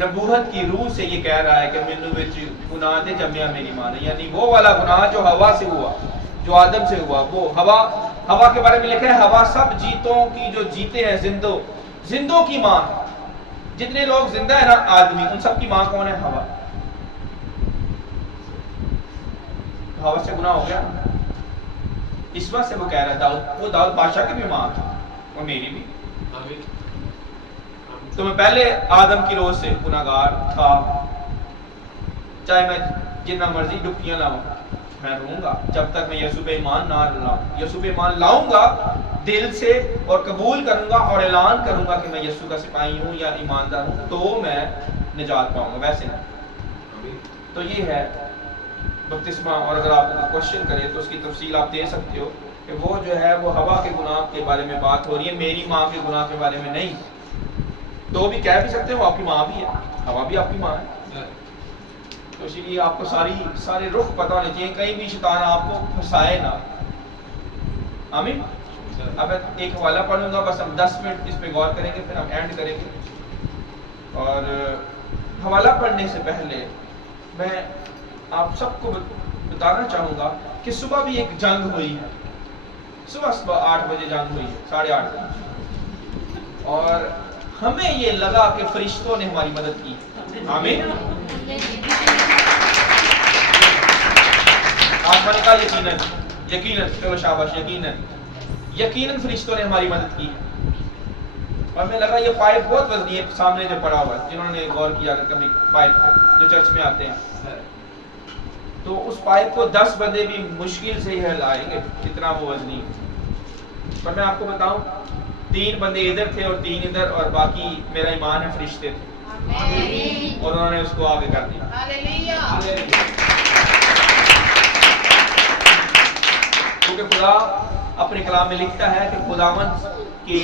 نبوت کی روح سے یہ کہہ رہا ہے کہ مینوں وچ گناہ دے جمیا میری ماں نے، یعنی وہ والا گناہ جو ہوا سے ہوا، جو آدم سے ہوا، وہ ہوا کے بارے میں لکھا ہے ہوا سب جیتوں کی جو جیتے ہیں زندوں کی ماں. جتنے لوگ زندہ ہیں نا آدمی، ان سب کی ماں کون ہے؟ ہوا. ہوا سے گناہ ہو گیا، اس وقت سے وہ کہہ رہا ہے وہ داؤد بادشاہ کی بھی ماں تھا اور میری بھی. تو میں پہلے آدم کی روز سے گناہگار تھا، چاہے میں جتنا مرضی ڈبکیاں لاؤں میں رہوں گا جب تک میں یسوع پہ ایمان نہ لاؤں. یسوع پہ ایمان لاؤں گا دل سے اور قبول کروں گا اور اعلان کروں گا کہ میں یسوع کا سپاہی ہوں یا ایماندار ہوں، تو میں نجات پاؤں گا. ویسے نہیں. تو یہ ہے بپتسمہ. اور اگر آپ کو کوشچن کرے تو اس کی تفصیل آپ دے سکتے ہو کہ وہ جو ہے وہ ہوا کے گناہ کے بارے میں بات ہو رہی ہے، میری ماں کے گناہ کے بارے میں نہیں. تو بھی کہہ بھی سکتے ہیں وہ آپ کی ماں بھی ہے، ہوا بھی آپ کی ماں ہے. تو اسی لیے آپ کو سارے رخ پتہ ہونے چاہیے، کہیں بھی شیطان آپ کو پھنسائے نہ. آمین. اب ایک حوالہ پڑھوں گا، بس ہم 10 منٹ اس پہ غور کریں گے، پھر ہم اینڈ کریں گے. اور حوالہ پڑھنے سے پہلے میں آپ سب کو بتانا چاہوں گا کہ صبح بھی ایک جنگ ہوئی ہے. صبح 8 بجے جنگ ہوئی ہے، 8:30 بجے. اور ہمیں یہ لگا کہ فرشتوں نے ہماری مدد کی. آمین. آپ نے کہا یقیناً چلو شاباش، یقیناً فرشتوں نے ہماری مدد کی. اور میں لگا یہ پائپ بہت وزنی ہے سامنے جو پڑا ہوا ہے، جنہوں نے غور کیا اگر کبھی پائپ جو چرچ میں آتے ہیں تو اس پائپ کو 10 بندے بھی مشکل سے ہی ہلائیں گے، اتنا وہ وزنی ہے. پر میں آپ کو بتاؤں 3 بندے ادھر تھے اور 3 ادھر، اور باقی میرا ایمان ہے فرشتے تھے اور انہوں نے اس کو آگے کر دیا. کیونکہ خدا اپنے کلام میں لکھتا ہے کہ خداوند کے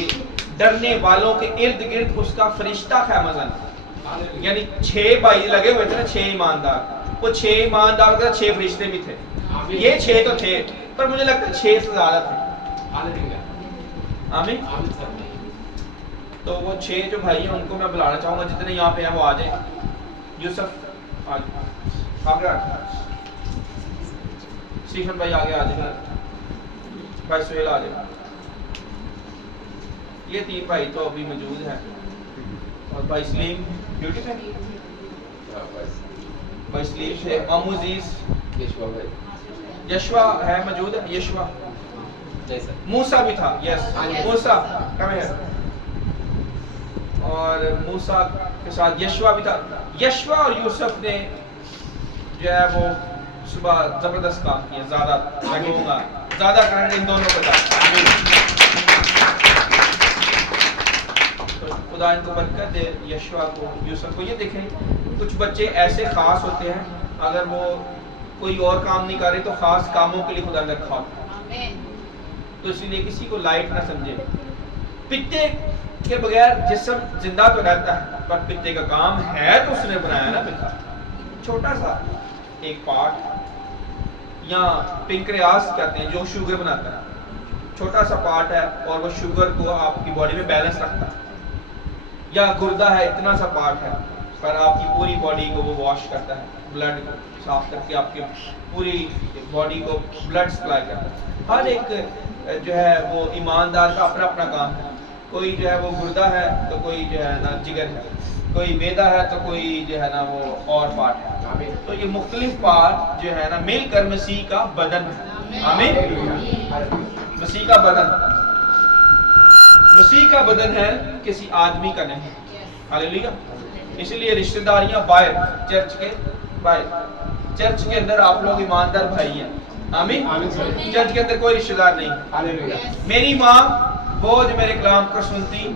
ڈرنے والوں کے ارد گرد اس کا فرشتہ خیمہ زن. یعنی 6 بھائی لگے ہوئے تھے نا، 6 ایماندار. وہ 6 ایماندار کے 6 فرشتے بھی تھے. یہ 6 تو تھے پر مجھے لگتا ہے 6 سے زیادہ تھے. آمین. تو وہ 6 جو بھائی ہیں ان کو میں بلانا چاہوں گا، جتنے یہاں پہ ہیں وہ آ جائیں. یوسف آگے اسٹیفن بھائی آگے آ جائیں، بھائی سہیل آ جائیں. یہ 3 بھائی تو ابھی موجود ہیں. اور بھائی سلیم ڈیوٹی پہ، بھائی سلیم سے مامو عزیز یشوا ہے موجود ہے. یشوا موسیٰ بھی تھا. یس موسیٰ کم ہے. اور موسیٰ کے ساتھ یشوا بھی تھا. یشوا اور یوسف نے جو ہے وہ صبح زبردست کام کیا. زیادہ میں کہوں گا زیادہ کریڈٹ ان دونوں کو تھا. تو خدا ان کو برکت دے، یشوا کو یوسف کو. یہ دیکھیں کچھ بچے ایسے خاص ہوتے ہیں، اگر وہ کوئی اور کام نہیں کر رہے تو خاص کاموں کے لیے خدا نے رکھا ہوتا ہے. تو اسی لیے کسی کو لائٹ نہ سمجھے. پتے کے بغیر جسم زندہ تو رہتا ہے، پر پتے کا کام ہے تو اس نے بنایا نا پتا. چھوٹا سا ایک پارٹ، یا پنکریاس کہتے ہیں جو شوگر بناتا ہے، چھوٹا سا پارٹ ہے اور وہ شوگر کو آپ کی باڈی میں بیلنس رکھتا ہے. یا گردہ ہے، اتنا سا پارٹ ہے پر آپ کی پوری باڈی کو وہ واش کرتا ہے، بلڈ کو صاف کر کے آپ کی پوری باڈی کو بلڈ سپلائی کرتا ہے. ہر ایک جو ہے وہ ایماندار کا اپنا اپنا کام ہے. کوئی جو ہے وہ گردہ ہے تو کوئی جو ہے نا جگر ہے، کوئی میدا ہے تو کوئی جو ہے نا وہ اور پارٹ ہے. تو یہ مختلف پارٹ جو ہے نا مل کر مسیح کا بدن ہے. آمین. مسیح کا بدن، مسیح کا بدن ہے، کسی آدمی کا نہیں. ہاللیلویا. اس لیے رشتہ داریاں باہر، چرچ کے باہر. چرچ کے اندر آپ لوگ ایماندار بھائی ہیں. آمین. چرچ کے اندر کوئی رشتہ دار نہیں. میری ماں وہ جو میرے کلام کو سنتی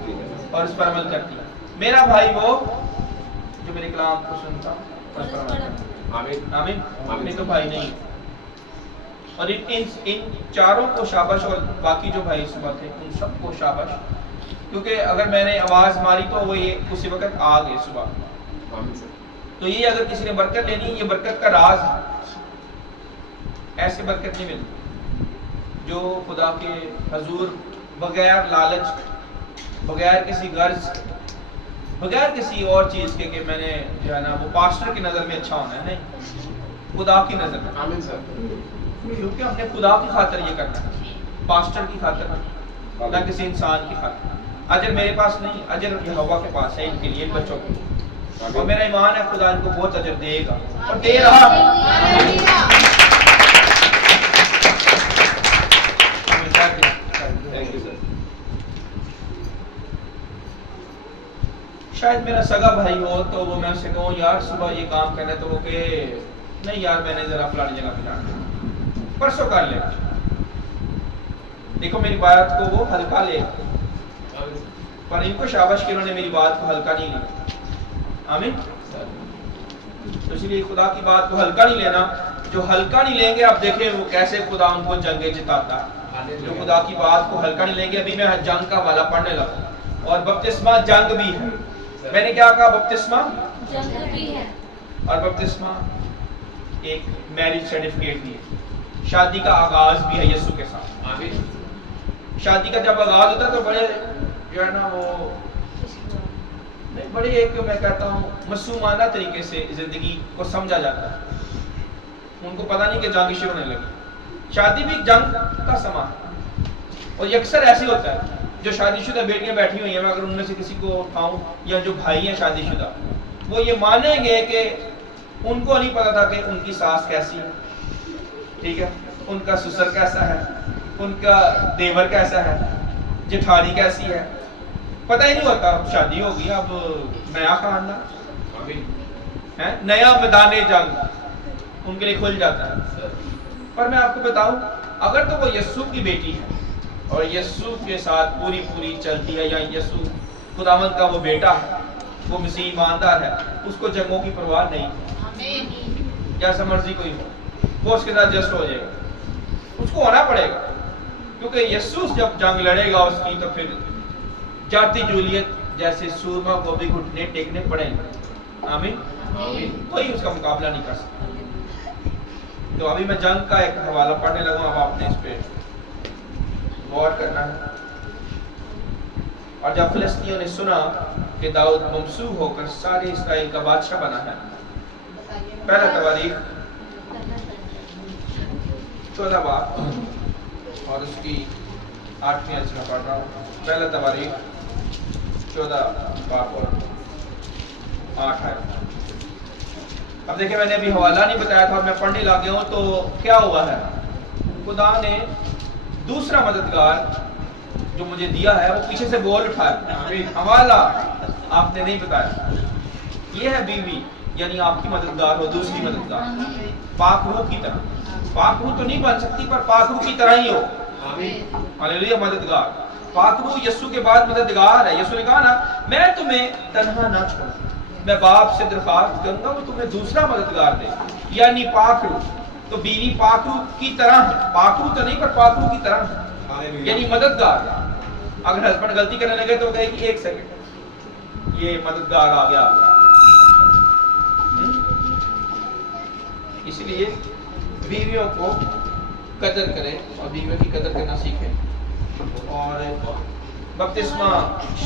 اور اس پر عمل کرتی. میرا بھائی وہ جو میرے کلام کو سنتا اور اس پر عمل کرتا. آمین. آمین. نہیں تو بھائی نہیں. اور ان چاروں کو شاباش، اور باقی جو بھائی صبح تھے ان سب کو شاباش، کیونکہ اگر میں نے آواز ماری تو وہ یہ اسی وقت آ گئے صبح. تو یہ اگر کسی نے برکت لینی، یہ برکت کا راز ہے. ایسے برکت نہیں ملتی جو خدا کے حضور بغیر لالچ، بغیر کسی غرض، بغیر کسی اور چیز کے کہ میں نے جو ہے نا وہ پاسٹر کی نظر میں اچھا ہونا ہے، نہیں، خدا کی نظر میں. آمین سر. کیونکہ ہم نے خدا کی خاطر یہ کرنا ہے، پاسٹر کی خاطر نہیں، نہ کسی انسان کی خاطر. اجر میرے پاس نہیں، اجر یہوہ کے پاس ہے، ان کے لیے، ان بچوں کے لیے. اور میرا ایمان ہے خدا ان کو بہت اجر دے گا اور دے رہا ہے. شاید میرا سگا بھائی ہو تو وہ میں اسے کہوں یار صبح یہ کام کرنا ہے، تو وہ کہ نہیں یار میں نے ذرا فلانی جگہ پہ جانا، پرسوں کر لے. دیکھو میری بات کو وہ ہلکا لے، پر ان کو شاباش کہ انہوں نے میری بات کو ہلکا نہیں لیا. آمین. تو اس لیے خدا کی بات کو ہلکا نہیں لینا. جو ہلکا نہیں لیں گے آپ دیکھیں وہ کیسے خدا ان کو جنگیں جتاتا ہے. جو خدا کی بات کو ہلکا نہیں لیں گے. ابھی میں جنگ کا حوالہ پڑھنے لگا، اور بپتسمہ جنگ بھی ہے. میں نے کیا کہا؟ بپتسمہ جنگ بھی ہے، اور بپتسمہ ایک میرج سرٹیفکیٹ بھی ہے. شادی کا آغاز بھی ہے یسوع کے ساتھ. آمین. شادی کا جب آغاز ہوتا ہے تو بڑے جو ہے نا وہ بڑے ایک میں کہتا ہوں معصومانہ طریقے سے زندگی کو سمجھا جاتا ہے. ان کو پتہ نہیں کہ جنگ شروع ہونے لگی. شادی بھی جنگ کا سما ہے، اور اکثر ایسے ہوتا ہے جو شادی شدہ بیٹیاں بیٹھی ہوئی ہیں، میں اگر ان میں سے کسی کو اٹھاؤں یا جو بھائی ہیں شادی شدہ، وہ یہ مانیں گے کہ ان کو نہیں پتا تھا کہ ان کی ساس کیسی ہے، ٹھیک ہے، ان کا سسر کیسا ہے، ان کا دیور کیسا ہے، جٹھانی کیسی ہے، پتہ ہی نہیں ہوتا. شادی ہوگی، اب نیا خاندان ہے، نیا میدان جنگ ان کے لیے کھل جاتا ہے. پر میں آپ کو بتاؤں، اگر تو وہ یسوع کی بیٹی ہے اور یسوع کے ساتھ پوری چلتی ہے، یا یسوع خداوند کا وہ بیٹا ہے، وہ مسیح ایماندار ہے، اس کو جنگوں کی پرواہ نہیں. جیسا مرضی کوئی ہو، وہ اس کے ساتھ جسٹ ہو جائے گا. اس کو ہونا پڑے گا، کیونکہ یسوع جب جنگ لڑے گا اس کی تو پھر جاتی جولیت جیسے سورما کو بھی گھٹنے ٹیکنے پڑیں گے. آمین. کوئی اس کا مقابلہ نہیں کر سکتا. تو ابھی میں جنگ کا ایک حوالہ پڑھنے لگا ہوں، اب آپ نے اس پہ غور کرنا ہے. اور جب فلسطینیوں نے سنا کہ داؤد ممسوح ہو کر سارے اسرائیل کا بادشاہ بنا ہے، پہلا تواریخ 14 باب اور اس کی 8ویں آیت میں پڑھ رہا ہوں. پہلا تواریخ 14 باب اور 8 ہے. اب دیکھیں میں نے ابھی حوالہ نہیں بتایا تھا اور میں پڑھنے لگ گیا ہوں. تو کیا ہوا ہے؟ خدا نے دوسرا مددگار جو مجھے دیا ہے وہ پیچھے سے بول اٹھایا. حوالہ آپ نے نہیں بتایا. یہ ہے بیوی، یعنی آپ کی مددگار ہو، دوسری مددگار پاک روح کی طرح. پاک روح تو نہیں بن سکتی پر پاک روح کی طرح ہی ہو. ہاللیلویہ. مددگار پاک روح یسوع کے بعد مددگار ہے. یسوع نے کہا نا میں تمہیں تنہا نہ چھوڑوں، میں باپ سے درخواست کروں گا وہ تمہیں دوسرا مددگار دے، یعنی پاک روح. تو بیوی پاک روح کی طرح ہے، پاک روح تو نہیں پر پاک روح کی طرح ہے، یعنی مددگار. اگر ہسبینڈ غلطی کرنے لگے تو وہ کہے کہ ایک سیکنڈ یہ مددگار آ گیا. اس لیے بیویوں کو قدر کریں اور بیویوں کی قدر کرنا سیکھیں. اور بپتسمہ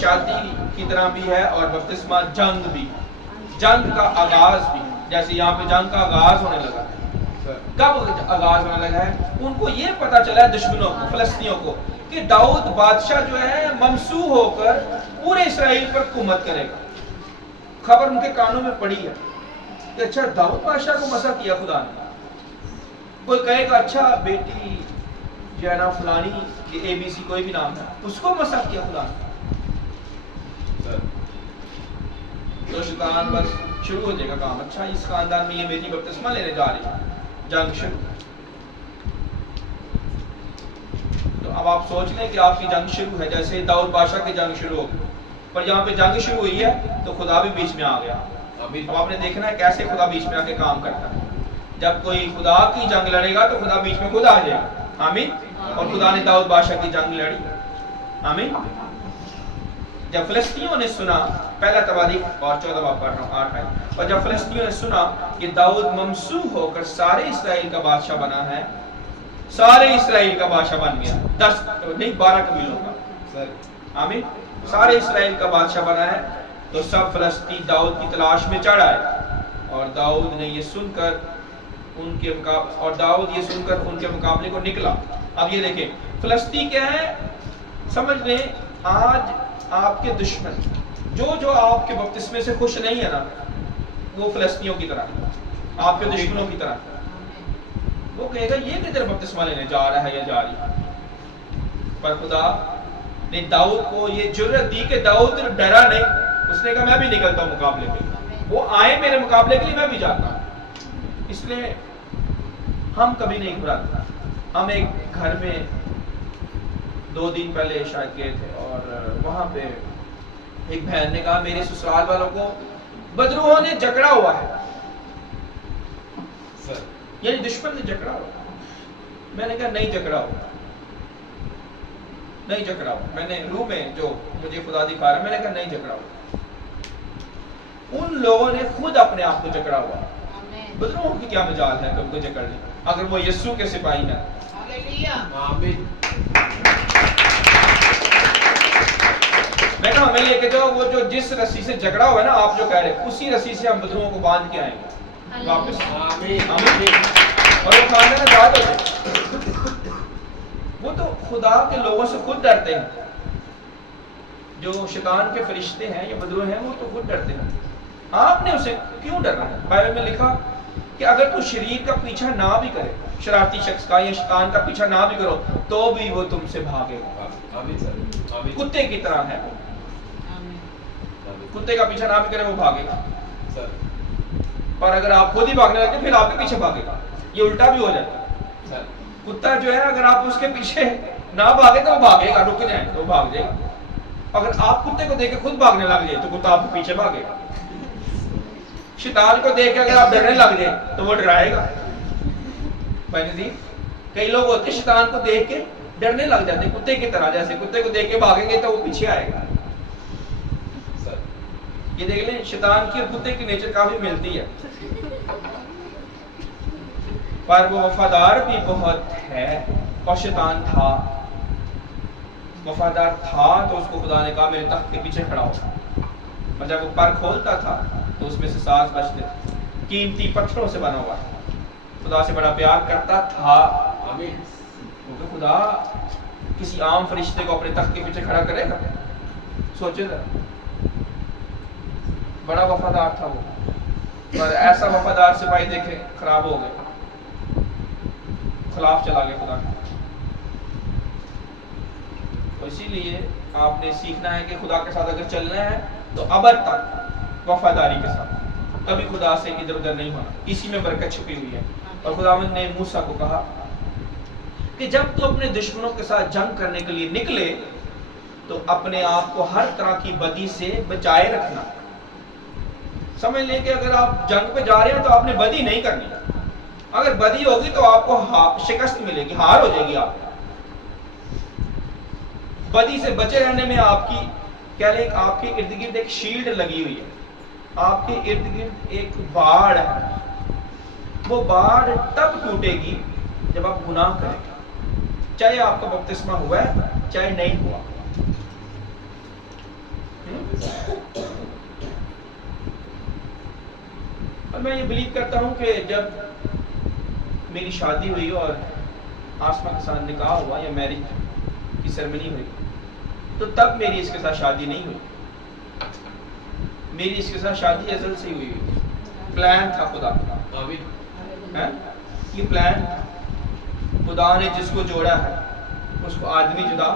شادی کی طرح بھی ہے اور بپتسمہ جنگ بھی، جنگ کا آغاز بھی. جیسے یہاں پہ جنگ کا آغاز ہونے لگا ہے. کب آغاز ہونے لگا ہے؟ ان کو یہ پتا چلا ہے دشمنوں کو، فلسطینیوں کو، کہ داؤد بادشاہ جو ہے ممسوح ہو کر پورے اسرائیل پر حکومت کرے گا. خبر ان کے کانوں میں پڑی ہے کہ اچھا داؤد بادشاہ کو مسا کیا خدا نے. کوئی کہے گا اچھا بیٹی جو ہے نا فلانی ABC کوئی بھی نام ہے اس کو مسا کیا خدا نے. تو شیطان بس شروع ہو جائے گا کام. اچھا اس خاندان میں یہ بیٹی بپتسمہ لینے جا رہی ہے، جنگ شروع. تو اب آپ سوچ لیں کہ آپ کی جنگ شروع ہے جیسے داؤد بادشاہ کی جنگ شروع ہو گئی. پر یہاں پہ جنگ شروع ہوئی ہے تو خدا بھی بیچ میں آ گیا. اب آپ نے دیکھنا ہے کیسے خدا بیچ میں آ کے کام کرتا ہے. جب کوئی خدا کی جنگ لڑے گا تو خدا بیچ میں خود آ جائے گا. آمین. اور خدا نے داؤد بادشاہ کی جنگ لڑی. آمین. جب فلسطینیوں نے سنا، پہلا تواریخ اور 14 باب پڑھ رہا ہوں 8 ہے. اور جب فلسطینیوں نے سنا کہ داؤد ممسوح ہو کر سارے اسرائیل کا بادشاہ بنا ہے، سارے اسرائیل کا بادشاہ بن گیا، 10 نہیں 12 قبیلوں کا. آمین. سارے اسرائیل کا بادشاہ بنا ہے. تو سب فلسطینی داؤد کی تلاش میں چڑھ آئے، اور داؤد نے یہ سن کر ان کے مقابلے کو نکلا۔ اب یہ دیکھیں فلسطین کیا ہے، سمجھ لیں آج آپ کے دشمن جو آپ کے بپتسمے سے خوش نہیں ہے نا، وہ فلسطینیوں کی طرح، آپ کے دشمنوں کی طرح، وہ کہے گا یہ کدھر بپتسمہ لینے جا رہا ہے یا جا رہی ہے۔ پر خدا نے داؤد کو یہ جرأت دی کہ داؤد ڈرا نہیں، اس نے کہا میں بھی نکلتا ہوں مقابلے کے لیے، وہ آئے میرے مقابلے کے لیے میں بھی جاتا ہوں۔ اس لیے ہم کبھی نہیں گھبراتے۔ ہم ایک گھر میں 2 دن پہلے شاید گئے تھے، اور وہاں پہ ایک بہن نے کہا میرے سسرال والوں کو بدروہوں نے جکڑا ہوا ہے، یعنی دشمن نے جکڑا ہوا۔ میں نے کہا نہیں جکڑا ہوا، نہیں جکڑا ہوا۔ میں نے روح میں جو مجھے خدا دکھا رہا، میں نے کہا نہیں جکڑا ہوا۔ ان لوگوں نے خود اپنے آپ کو جکڑا ہوا۔ بدروہوں کی کیا مجال ہے کہ ان کو جکڑ لیں اگر وہ یسوع کے سپاہی ہیں۔ آمین۔ میں کہا ہمیں لے کے جاؤ، وہ جو جس رسی سے جکڑا ہوا ہے نا، آپ جو کہہ رہے اسی رسی سے ہم بدروہوں کو باندھ کے آئیں گے واپس۔ آمین۔ اور وہ کھانے میں بات ہو جائے۔ وہ تو خدا کے لوگوں سے خود ڈرتے ہیں، جو شیطان کے فرشتے ہیں یا بدروہ ہیں وہ تو خود ڈرتے ہیں۔ آپ نے اسے کیوں ڈرنا ہے؟ بائبل میں لکھا کہ اگر تو شریر کا پیچھا نہ بھی کرے، شرارتی شخص کا یا شیطان کا پیچھا نہ بھی کرو، تو بھی وہ تم سے بھاگے گا۔ کتے کی طرح ہے وہ، کتے کا پیچھا نہ بھی کرے وہ بھاگے گا، پر اگر آپ خود ہی بھاگنے لگتے پھر آپ کے پیچھے بھاگے گا۔ یہ الٹا بھی ہو جاتا ہے۔ کتا جو ہے اگر آپ اس کے پیچھے نہ بھاگے تو وہ بھاگے گا، رک جائیں تو بھاگ جائے گا۔ اگر آپ کتے کو دیکھ کے خود بھاگنے لگ جائے تو کتا آپ کے پیچھے بھاگے گا۔ شیطان کو دیکھ کے اگر آپ ڈرنے لگ جائیں تو وہ ڈرائے گا۔ کئی لوگ ہوتے شیطان کو دیکھ کے ڈرنے لگ جاتے کتے کی طرح، جیسے کتے کو دیکھ کے بھاگیں گے تو وہ پیچھے آئے گا۔ یہ دیکھ لیں شیطان کی اور کتے کی نیچر کافی ملتی ہے، پر وہ وفادار بھی بہت ہے۔ اور شیطان تھا وفادار تھا تو اس کو خدا نے کہا میرے تخت کے پیچھے کھڑا ہو، اور جب وہ پر کھولتا تھا تو اس میں سے سانس بجتے تھے، قیمتی پتھروں سے بنا ہوا، خدا سے بڑا پیار کرتا تھا۔ آمین۔ کیونکہ خدا کسی عام فرشتے کو اپنے تخت کے پیچھے کھڑا کرے گا؟ سوچے ذرا، بڑا وفادار تھا وہ، پر ایسا وفادار سپاہی دیکھے خراب ہو گئے، خلاف چلا گیا خدا کا۔ تو اسی لیے آپ نے سیکھنا ہے کہ خدا کے ساتھ اگر چلنا ہے تو ابد تک وفاداری کے ساتھ، کبھی خدا سے ادھر ادھر نہیں ہونا، اسی میں برکت چھپی ہوئی ہے۔ اور خداوند نے موسیٰ کو کہا کہ جب تو اپنے دشمنوں کے ساتھ جنگ کرنے کے لیے نکلے تو اپنے آپ کو ہر طرح کی بدی سے بچائے رکھنا۔ سمجھ لیں کہ اگر آپ جنگ پہ جا رہے ہیں تو آپ نے بدی نہیں کرنی، اگر بدی ہوگی تو آپ کو شکست ملے گی، ہار ہو جائے گی۔ آپ بدی سے بچے رہنے میں آپ کی کہہ لیں آپ کے ارد گرد ایک شیلڈ لگی ہوئی ہے، آپ کے ارد گرد ایک باڑ ہے، وہ باڑ تب ٹوٹے گی جب آپ گناہ کریں گے، چاہے آپ کا بپتسمہ ہوا ہے چاہے نہیں ہوا۔ اور میں یہ بلیو کرتا ہوں کہ جب میری شادی ہوئی اور آسما کے ساتھ نکاح ہوا یا میرج کی سرمنی ہوئی، تو تب میری اس کے ساتھ شادی نہیں ہوئی، میری اس کے ساتھ شادی ازل سے ہوئی، پلان تھا خدا کا، یہ پلان خدا نے جس کو جوڑا ہے اس کو آدمی جدا،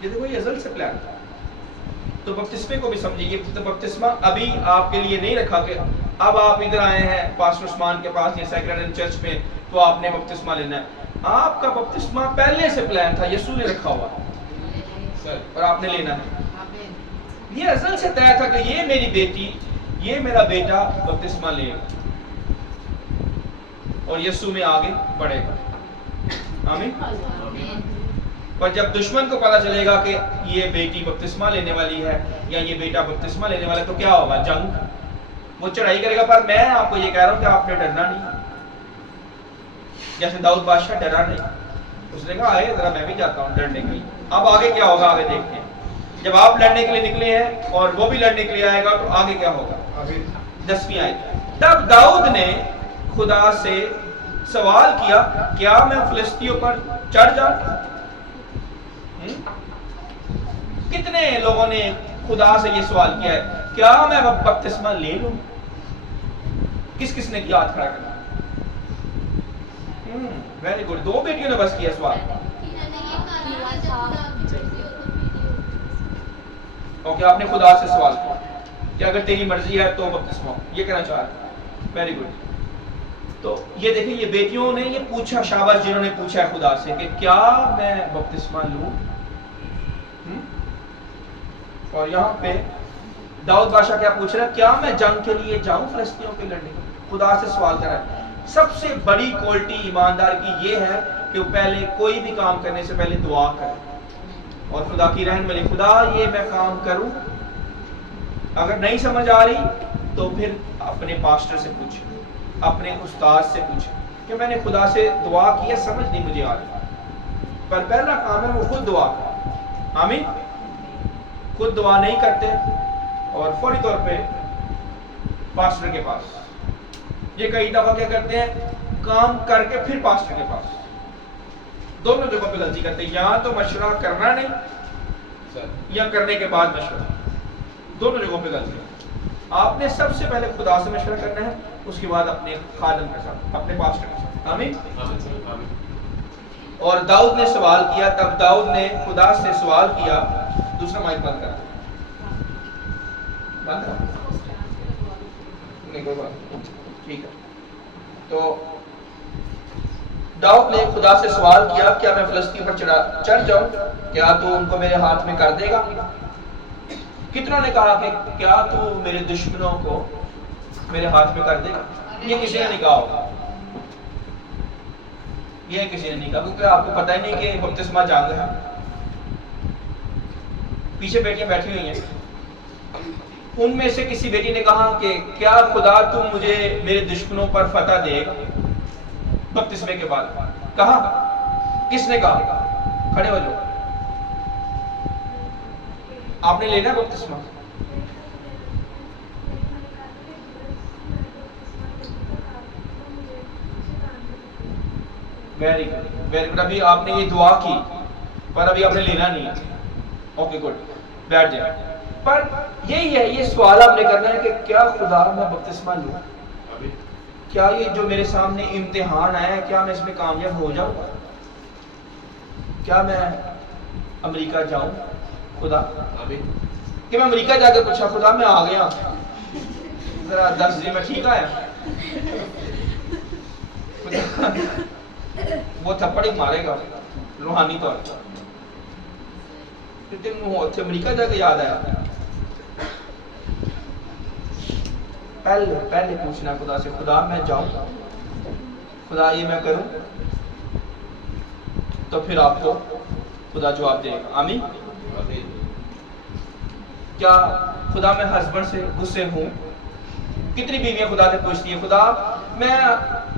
یہ دیکھو یہ ازل سے پلان تھا۔ تو بپتسمے کو بھی سمجھیے، تو بپتسمہ ابھی آپ کے لیے نہیں رکھا کہ اب آپ ادھر آئے ہیں پاسٹر عثمان کے پاس یا سیکرڈ چرچ میں تو آپ نے بپتسمہ لینا ہے۔ آپ کا بپتسمہ پہلے سے پلان تھا، یسوع نے رکھا ہوا اور آپ نے لینا ہے۔ یہ ازل سے طے تھا کہ یہ میری بیٹی، یہ میرا بیٹا بپتسمہ لے گا اور یسوع میں آگے بڑھے گا۔ آمین۔ پر جب دشمن کو پتا چلے گا کہ یہ بیٹی بپتسمہ لینے والی ہے یا یہ بیٹا بپتسمہ لینے والا ہے تو کیا ہوگا؟ جنگ، وہ چڑھائی کرے گا۔ پر میں آپ کو یہ کہہ رہا ہوں کہ آپ نے ڈرنا نہیں، جیسے داؤد بادشاہ ڈرا نہیں، اس نے کہا آئے ذرا میں بھی جاتا ہوں ڈرنے کے لیے۔ اب آگے کیا ہوگا آگے دیکھتے ہیں۔ جب آپ لڑنے کے لیے نکلے ہیں اور وہ بھی لڑنے کے لیے آئے گا تو آگے کیا ہوگا؟ 10ویں آیت، تب داؤد نے خدا سے سوال کیا کیا میں فلسطینیوں پر چڑھ جاؤں؟ کتنے لوگوں نے خدا سے یہ سوال کیا ہے کیا میں بپتسمہ لے لوں؟ کس کس نے کیا ہاتھ کھڑا کرنا؟ ویری گڈ، 2 بیٹیوں نے بس کیا سوال۔ اوکے، آپ نے خدا سے سوال کیا کہ اگر تیری مرضی ہے تو بپتسمہ، یہ کہنا چاہ رہا ہے۔ ویری گڈ، تو یہ دیکھیں یہ بیٹیوں نے یہ پوچھا، شاباش جنہوں نے پوچھا ہے خدا سے کہ کیا میں بپتسمہ لوں؟ اور یہاں پہ داؤد بادشاہ کیا پوچھ رہا ہے؟ کیا میں جنگ کے لیے جاؤں فلسطینیوں کے لڑنے؟ خدا سے سوال کر رہا ہے۔ سب سے بڑی کوالٹی ایماندار کی یہ ہے کہ وہ پہلے کوئی بھی کام کرنے سے پہلے دعا کرے اور خدا کی رحم ملے، خدا یہ میں کام کروں، اگر نہیں سمجھ آ رہی تو پھر اپنے پاسٹر سے پوچھیں، اپنے استاد سے پوچھیں کہ میں نے خدا سے دعا کی ہے، سمجھ نہیں مجھے آ رہی، پر پہلا کام ہے وہ خود دعا کریں۔ آمین۔ خود دعا نہیں کرتے اور فوری طور پہ پاسٹر کے پاس، یہ کئی دفعہ کیا کرتے ہیں کام کر کے پھر پاسٹر کے پاس، دونوں جگہوں پہ غلطی کرتے ہیں، یا تو مشورہ کرنا نہیں یا کرنے کے بعد مشورہ، دونوں جگہوں پہ غلطی ہے۔ آپ نے سب سے پہلے خدا سے مشورہ کرنا ہے، اس کے بعد اپنے خادم کے ساتھ، اپنے پاسٹر کے ساتھ۔ آمین۔ اور داؤد نے سوال کیا، تب داؤد نے خدا سے سوال کیا، دوسرا مائک بند کر بند کر نہیں کوئی بات ٹھیک ہے۔ تو داؤد نے خدا سے سوال کیا کیا میں فلسطین پر چڑھ جاؤں؟ کیا تو ان کو میرے ہاتھ میں کر دے گا؟ کتنوں نے کہا کہ کیا تو میرے دشمنوں کو میرے ہاتھ میں کر دے گا؟ یہ کسی نے نہیں کہا ہوگا، یہ کسی نے نہیں کہا، کیونکہ آپ کو پتہ ہی نہیں کہ بپتسمہ جنگ ہے۔ پیچھے بیٹیاں بیٹھی ہوئی ہیں، ان میں سے کسی بیٹی نے کہا کہ کیا خدا تم مجھے میرے دشمنوں پر فتح دے گا؟ بپتسمے کے بعد کہا، کس نے کہا؟ کھڑے ہو جاؤ، آپ نے لینا بپتسمہ؟ Very good, very good. ابھی آپ نے یہ دعا کی پر ابھی آپ نے لینا نہیں ہے۔ اوکے گڈ، بیٹھ جائیں۔ پر یہی ہے، یہ سوال آپ نے کرنا ہے کہ کیا خدا میں بپتسمہ لوں؟ کیا یہ جو میرے سامنے امتحان آیا ہے کیا میں اس میں کامیاب ہو جاؤں؟ کیا میں امریکہ جاؤں خدا؟ کہ میں امریکہ جا کے پوچھا خدا میں آ گیا، ذرا 10 دن میں ٹھیک آیا، وہ تھپڑ ہی مارے گا روحانی طور پر۔ امریکہ جا کے یاد آیا، پہلے پوچھنا خدا سے، خدا میں جاؤں، خدا یہ میں کروں، تو پھر آپ کو خدا جواب دے گا۔ آمین۔ کیا خدا میں ہسبینڈ سے غصے ہوں؟ کتنی بیویاں خدا سے پوچھتی ہیں خدا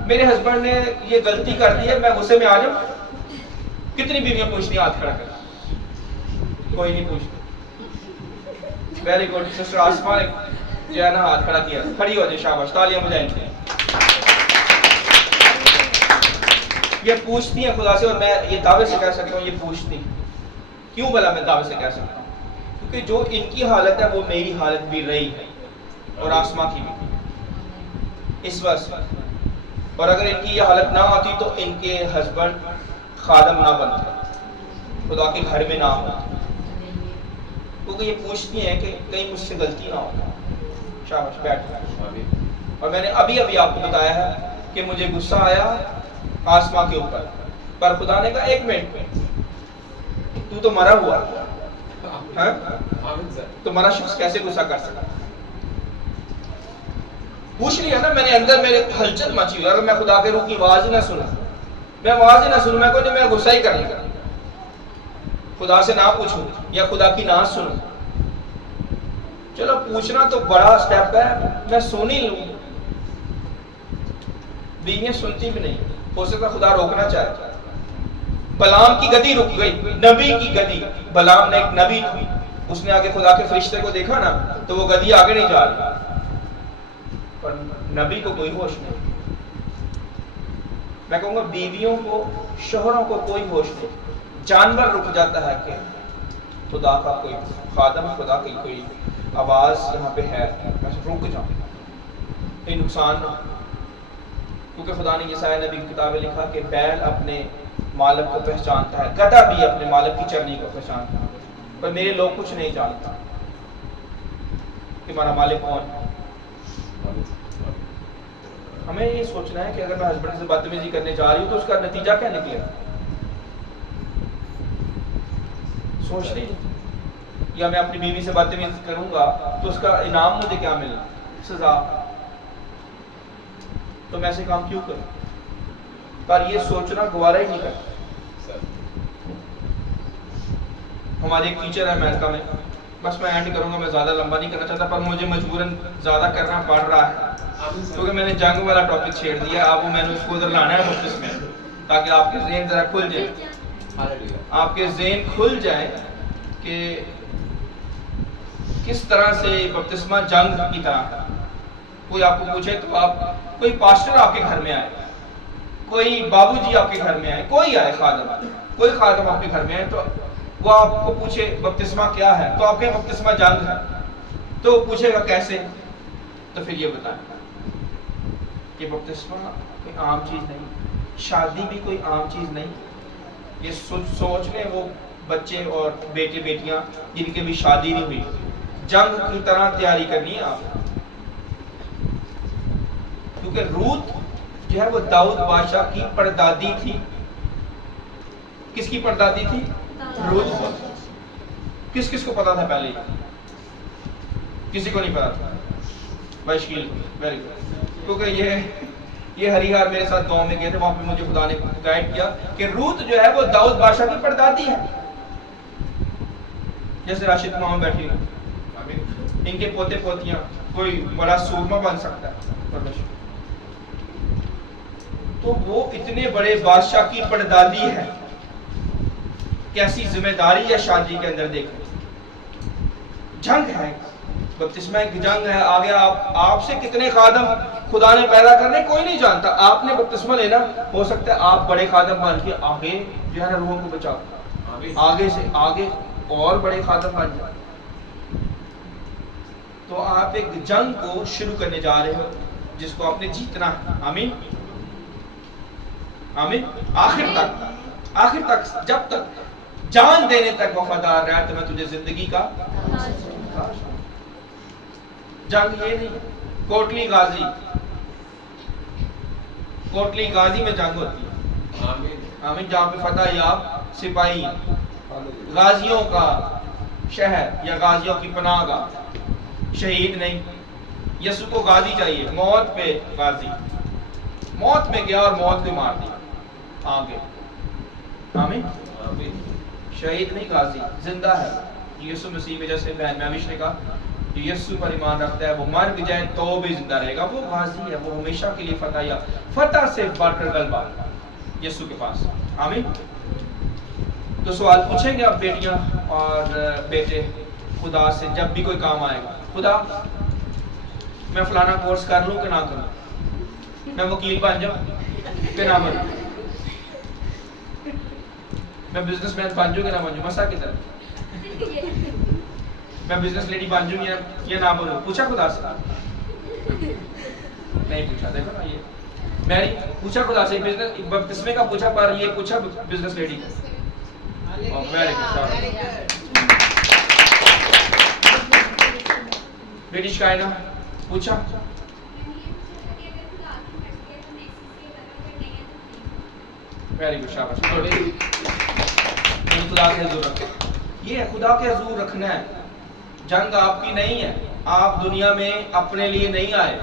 میرے ہسبینڈ نے یہ غلطی کر دی ہے، میں غصے میں آ جاؤں؟ کتنی بیویاں پوچھتی ہیں؟ ہاتھ کھڑا کر، کوئی نہیں پوچھتی۔ ویری گڈ، سسٹر آسما نے جو ہے نا ہاتھ کھڑا کیا، کھڑی ہو جائے، شاباش، تالیاں بجائیں گے۔ یہ پوچھتی ہیں خدا سے، اور میں یہ دعوے سے کہہ سکتا ہوں یہ پوچھتی ہیں۔ کیوں بھلا میں دعوے سے کہہ سکتا ہوں؟ کیونکہ جو ان کی حالت ہے وہ میری حالت بھی رہی ہے، اور آسما کی بھی اس وقت، اور اگر ان کی یہ حالت نہ ہوتی تو ان کے ہسبینڈ خادم نہ بنتے، خدا کے گھر میں نہ ہوتے، کیونکہ یہ پوچھتی ہیں کہ کہیں مجھ سے غلطی نہ ہو۔ شاباش، بیٹھ۔ اور میں نے ابھی آپ کو بتایا ہے کہ مجھے غصہ آیا آسما کے اوپر، پر خدا نے کہا 1 منٹ، تو مرا ہوا، تو مرا شخص کیسے غصہ کر سکتا؟ پوچھ لیا نا میں نے، اندر میرے ہلچل مچی ہوئی، اگر میں خدا کے روح کی آواز ہی نہ سنا، میں آواز ہی نہ سنوں، میں کوئی نہیں، میں غصہ ہی کر لوں، خدا سے نہ پوچھوں یا خدا کی نہ سنوں۔ چلو پوچھنا تو بڑا سٹیپ ہے، میں سن ہی لوں، بیویاں سنتی بھی نہیں، ہو سکتا خدا روکنا چاہے۔ بلام کی گدی رک گئی، نبی کی گدی، بلام نے ایک نبی تھی، اس نے آگے خدا کے فرشتے کو دیکھا نا تو وہ گدی آگے نہیں جا رہی، پر نبی کو کوئی ہوش نہیں. میں کہوں گا بیویوں کو، شوہروں کو کوئی ہوش نہیں. جانور رک جاتا ہے کہ خدا کا کوئی خادم، خدا کی کوئی آواز یہاں پہ ہے، میں رک جاؤں، کوئی نقصان نہ. کیونکہ خدا نے یسایا نبی کی کتاب میں لکھا کہ بیل اپنے مالک کو پہچانتا ہے، گدھا بھی اپنے مالک کی چرنی کو پہچانتا ہے، پر میرے لوگ کچھ نہیں جانتا کہ ہمارا مالک کون ہے. ہمیں یہ سوچنا ہے کہ اگر میں ہسبینڈ سے بدتمیزی کرنے جا رہی ہوں تو اس کا نتیجہ کیا نکلے گا، سوچ رہی. یا میں اپنی بیوی سے بدتمیزی کروں گا تو اس کا انعام مجھے کیا ملنا، سزا. تو میں ایسے کام کیوں کروں؟ پر یہ سوچنا گوارا ہی نہیں کرتا. ہمارے ایک ٹیچر ہے امریکہ میں، بس میں اینڈ کروں گا، میں زیادہ لمبا نہیں کرنا چاہتا، پر مجھے مجبوراً زیادہ کرنا پڑ رہا ہے کیونکہ میں نے جنگ والا ٹاپک چھیڑ دیا. آپ میں نے اس کو ادھر لانا ہے بپتس میں، تاکہ آپ کے ذہن ذرا کھل جائیں، آپ کے ذہن کھل جائیں کہ کس طرح سے بپتسمہ جنگ کی طرح. کوئی آپ کو پوچھے تو آپ، کوئی پاسٹر آپ کے گھر میں آئے، کوئی بابو جی آپ کے گھر میں آئے، کوئی آئے خادم، کوئی خادم آپ کے گھر میں آئے تو وہ آپ کو پوچھے بپتسمہ کیا ہے، تو آپ کے بپتسمہ جنگ ہے. تو وہ پوچھے گا کیسے، تو پھر یہ بتائیں کہ بپتسمہ کوئی عام چیز نہیں، شادی بھی کوئی عام چیز نہیں. یہ سوچ لیں وہ بچے اور بیٹے بیٹیاں جن کی بھی شادی نہیں ہوئی، جنگ کی طرح تیاری کرنی ہے آپ. کیونکہ روت جو ہے وہ داؤد بادشاہ کی پردادی تھی. کس کی پردادی تھی؟ روت. کس کس کو پتا تھا پہلے؟ کسی کو نہیں پتا تھا. بشکیل کو. Very good. کیونکہ یہ ہریہار میرے ساتھ گاؤں میں گئے تھے، وہاں پہ مجھے خدا نے گائیڈ کیا کہ روت جو ہے وہ داؤد بادشاہ کی پردادی ہے. جیسے راشد ماما بیٹھی ہیں، ان کے پوتے پوتیاں، کوئی بڑا سورما بن سکتا ہے. تو وہ اتنے بڑے بادشاہ کی پردادی ہے. کیسی ذمہ داری ہے شادی کے اندر. دیکھیں جنگ ہے، بپتسمہ ایک جنگ ہے. آگے آپ سے کتنے خادم خدا نے پیدا کرنے کوئی نہیں جانتا. آپ نے بپتسمہ لینا، ہو سکتا ہے آپ بڑے خادم بن کے آگے جو ہے نا روحوں کو بچاؤ، آگے سے آگے اور بڑے خادم بن جائیں. تو آپ ایک جنگ کو شروع کرنے جا رہے ہو جس کو آپ نے جیتنا ہے. آمین آمین. آخر تک جب تک جان دینے تک وفادار رہا تو میں تجھے زندگی کا جنگ. یہ نہیں کوٹلی غازی میں جنگ ہوتی ہے. آمین. جہاں پہ فتح یاب سپاہی، غازیوں کا شہر یا غازیوں کی پناہ گاہ. شہید نہیں. یسوع کو غازی چاہیے، موت پہ غازی. موت میں گیا اور موت کو مار دیا آگے. آمین. شہید نہیں، غازی زندہ ہے. یسوع مسیح میں جیسے بہن میوش نے کہا جو یسوع پر ایمان رکھتا ہے وہ مر بھی جائے تو بھی زندہ رہے گا. وہ غازی ہے، وہ ہمیشہ کے لیے فتح یا فتح سے بڑھ کر غلبہ یسوع کے پاس. آمین. تو سوال پوچھیں گے آپ بیٹیاں اور بیٹے خدا سے جب بھی کوئی کام آئے گا، خدا میں فلانا کورس کر لوں کہ نہ کروں، میں وکیل بن جاؤں کہ نہ بنوں، میں بزنس مین بن جاؤں کہ نہ بن جاؤں، مسا کی طرح میں بزنس لیڈی بن جاؤں یا نہ بنوں. پوچھا خدا سے؟ نہیں پوچھا. دیکھو نا، یہ میں نے پوچھا خدا سے بزنس بپتسمے کا پوچھا، پر یہ پوچھا بزنس لیڈی کا. بیٹی شکائنا پوچھا. Very good. شاباش. خدا کے حضور رکھنا، یہ خدا کے حضور رکھنا ہے. جنگ آپ کی نہیں ہے. آپ دنیا میں اپنے لیے نہیں آئے.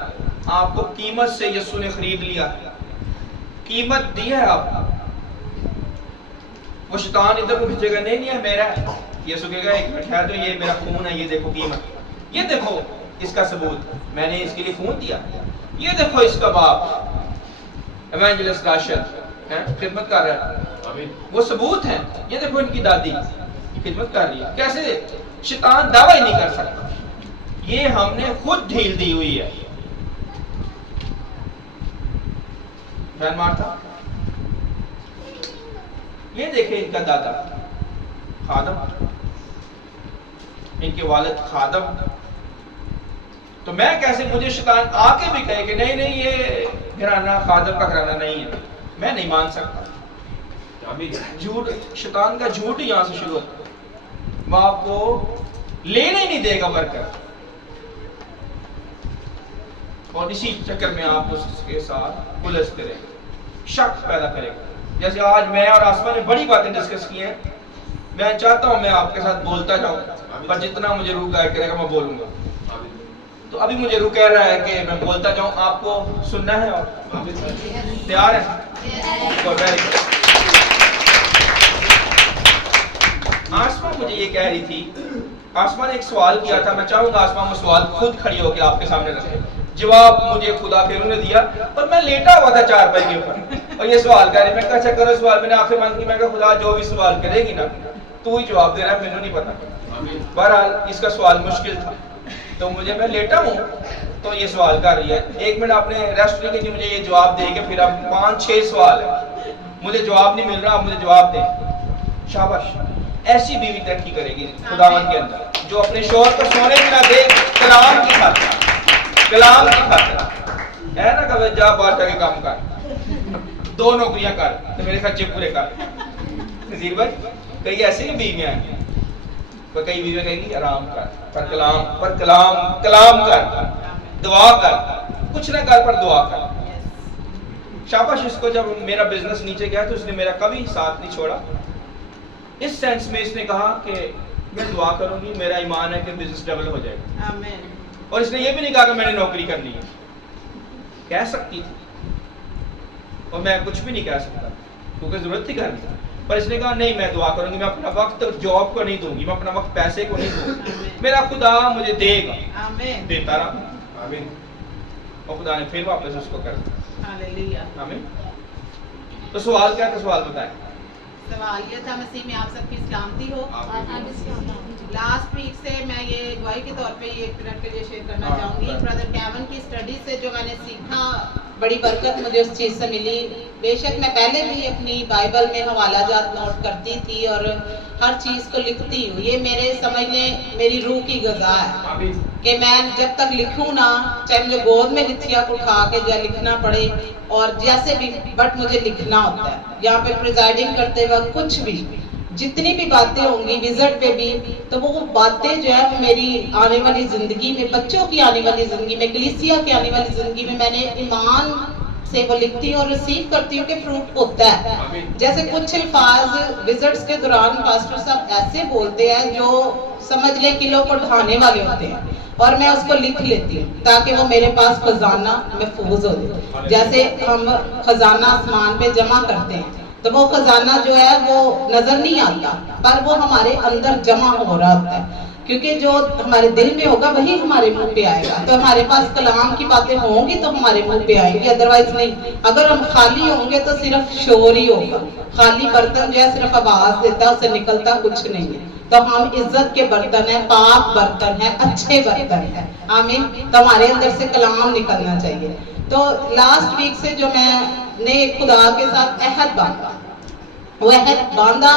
آپ کو قیمت سے یسوع نے خرید لیا، قیمت دی ہے آپ. وہ شیطان ادھر کو بھیجے گا، نہیں ہے میرا ہے. یسوع کہے گا ایک منٹ ہے، تو یہ میرا خون ہے، یہ دیکھو قیمت، یہ دیکھو اس کا ثبوت، میں نے اس کے لیے خون دیا. یہ دیکھو اس کا باپ ایوانجلسٹ راشد خدمت کر رہا ہے، وہ ثبوت ہے. یہ دیکھو ان کی دادی خدمت کر رہی ہے. کیسے شیطان دعویٰ ہی نہیں کر سکتا، یہ ہم نے خود ڈھیل دی ہوئی ہے. بہن مارتھا، یہ دیکھیں ان کا دادا خادم، ان کے والد خادم، تو میں کیسے، مجھے شیطان آ کے بھی کہے کہ نہیں نہیں یہ گھرانہ خادم کا گھرانہ نہیں ہے، میں نہیں مان سکتا. جھوٹ، شیطان کا جھوٹ ہی یہاں سے شروع ہوتا ہے. وہ آپ کو لینے نہیں دے گا برکت، اور اسی چکر میں آپ اس کے ساتھ الجھ کرے گا، شک پیدا کرے گا. جیسے آج میں اور آسمان نے بڑی باتیں ڈسکس کی ہیں، میں چاہتا ہوں میں آپ کے ساتھ بولتا جاؤں، پر جتنا مجھے روح گائے کرے گا میں بولوں گا. تو ابھی مجھے روح کہہ رہا ہے کہ میں بولتا جاؤں، آپ کو سننا ہے، اور تیار ہے. آسمان مجھے یہ کہہ رہی تھی، آسمان نے ایک سوال کیا تھا، میں چاہوں گا آسمان وہ سوال خود کھڑی ہو کے آپ کے سامنے رکھے. جواب مجھے خدا پھر نے دیا، اور میں لیٹا ہوا تھا چارپائی کے اوپر، اور یہ سوال کر رہی. میں کہا اچھا کرو سوال. میں نے آپ سے مانگ کی، میں کہا خدا جو بھی سوال کرے گی نا تو ہی جواب دے رہا ہے، مجھے نہیں پتا. بہرحال اس کا سوال مشکل تھا، تو میں لیٹا ہوں تو یہ سوال کر رہی ہے. 1 منٹ آپ نے ریسٹ نہیں کی، مجھے یہ جواب دے گی، پھر اب 5-6 سوال ہے، مجھے جواب نہیں مل رہا، آپ مجھے جواب دیں. شاباش، ایسی بیوی ترقی کرے گی خداوند کے اندر جو اپنے شوہر کو سونے بھی نہ دے، کلام کی خاطر، کلام کی خاطر ہے نا. کہ جا باہر جا کے کام کر، 2 نوکریاں کر تو میرے خرچے پورے کر. نذیر بھائی، کئی ایسی بیویاں ہیں، کئی بیویاں کہیں گی آرام کر، پر کلام کر، دعا کر، کچھ نہ کر پر دعا کر. شاباش. اس کو جب میرا بزنس نیچے گیا تو اس نے میرا کبھی ساتھ نہیں چھوڑا. اس سینس میں اس نے کہا کہ میں دعا کروں گی، میرا ایمان ہے کہ بزنس ڈبل ہو جائے گا. آمین. اور اس نے یہ بھی نہیں کہا کہ میں نے نوکری کرنی ہے، کہہ سکتی تھی اور میں کچھ بھی نہیں کہہ سکتا کیونکہ ضرورت تھی کرنی. پر اس نے کہا نہیں میں دعا کروں گی، میں اپنا وقت جاب کو نہیں دوں گی، میں اپنا وقت پیسے کو نہیں دوں گی، میرا خدا مجھے دے گا. آمین. دیتا رہا. آمین. اور خدا نے پھر واپس اس کو کر دیا. ہاللیلویا. آمین. تو سوال کیا تھا؟ سوال بتائیں. سوال یہ تھا، مسیح میں آپ سب کی سلامتی ہو. لاسٹ ویک سے میں یہ گواہی کے طور پہ یہ 1 منٹ کے لیے شیئر کرنا چاہوں گی. برادر کیون کی اسٹڈی سے جو میں نے سیکھا، بڑی برکت مجھے اس چیز سے ملی. بے شک میں پہلے بھی اپنی بائبل میں حوالہ جات نوٹ کرتی تھی اور ہر چیز کو لکھتی ہوں. یہ میرے سمجھ لیں میری روح کی غذا ہے کہ میں جب تک لکھوں نا، چاہے مجھے گود میں لکھیا کو اٹھا کے یا لکھنا پڑے اور جیسے بھی، بٹ مجھے لکھنا ہوتا ہے. یہاں پہ پریزائڈنگ کرتے وقت کچھ بھی، جتنی بھی باتیں ہوں گی وزٹ پہ بھی، تو وہ باتیں جو ہے وہ میری آنے والی زندگی میں، بچوں کی آنے والی زندگی میں، کلیسیا کی آنے والی زندگی میں، میں نے ایمان سے وہ لکھتی ہوں اور ریسیو کرتی ہوں کہ فروٹ ہوتا ہے. جیسے کچھ الفاظ وزٹس کے دوران پاسٹر صاحب ایسے بولتے ہیں جو سمجھ لیں کلو کو ڈھانے والے ہوتے ہیں، اور میں اس کو لکھ لیتی ہوں تاکہ وہ میرے پاس خزانہ محفوظ ہو جائے. جیسے ہم خزانہ آسمان پہ جمع کرتے ہیں تو وہ خزانہ جو ہے وہ نظر نہیں آتا، پر وہ ہمارے اندر جمع ہو رہا ہوتا ہے، کیونکہ جو ہمارے دل میں ہوگا وہی ہمارے منہ پہ آئے گا. تو ہمارے پاس کلام کی باتیں ہوں گی تو ہمارے منہ پہ آئیں گی، ادروائز نہیں. اگر ہم خالی ہوں گے تو صرف شور ہی ہوگا. خالی برتن جو ہے صرف آواز دیتا ہے، اسے نکلتا کچھ نہیں ہے. تو ہم عزت کے برتن ہیں، پاک برتن ہیں، اچھے برتن ہیں. آمین. تو ہمارے اندر سے کلام نکلنا چاہیے. تو لاسٹ ویک سے جو میں نے خدا کے ساتھ عہد باندھا، وہ عہد باندھا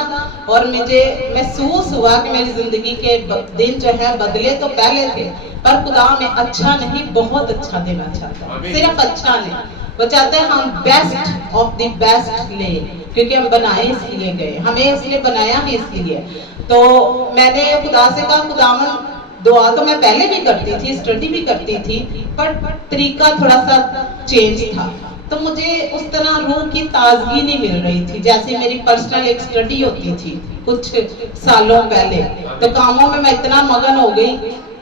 اور مجھے محسوس ہوا کہ میری زندگی کے دن جو ہے بدلے تو پہلے تھے، پر خدا میں اچھا نہیں بہت اچھا دینا چاہتا ہے. صرف اچھا نہیں، وہ چاہتے ہیں ہم بیسٹ آف دی بیسٹ لیں، کیونکہ ہم بنائے اس لیے گئے، ہمیں اس لیے بنایا ہے اس لیے. تو میں نے خدا سے کہا خداوند دعا تو میں پہلے بھی کرتی تھی، اسٹڈی بھی کرتی تھی، پر طریقہ تھوڑا سا چینج تھا. تو مجھے اس طرح روح کی تازگی نہیں مل رہی تھی جیسے میری پرسنل ایک اسٹڈی ہوتی تھی کچھ سالوں پہلے. تو کاموں میں اتنا مگن ہو گئی،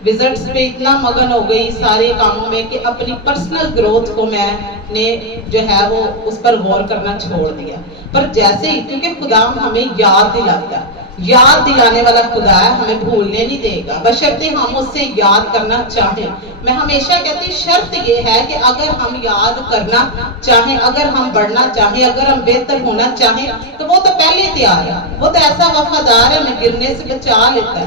وزٹس پہ اتنا مگن ہو گئی سارے کاموں میں کہ اپنی پرسنل گروتھ کو میں نے جو ہے وہ اس پر غور کرنا چھوڑ دیا. پر جیسے ہی، کیونکہ خدا ہمیں یاد دلاتا ہے، یاد دلانے والا خدا ہے، ہمیں بھولنے نہیں دے گا بشرطے ہم اس سے یاد کرنا چاہیں. میں ہمیشہ کہتی شرط یہ ہے کہ اگر ہم یاد کرنا چاہیں، اگر ہم بڑھنا چاہیں، اگر ہم بہتر ہونا چاہیں تو وہ تو پہلے تیار ہے. وہ تو ایسا وفادار ہے، ہمیں گرنے سے بچا لیتا ہے.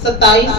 27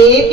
1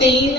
3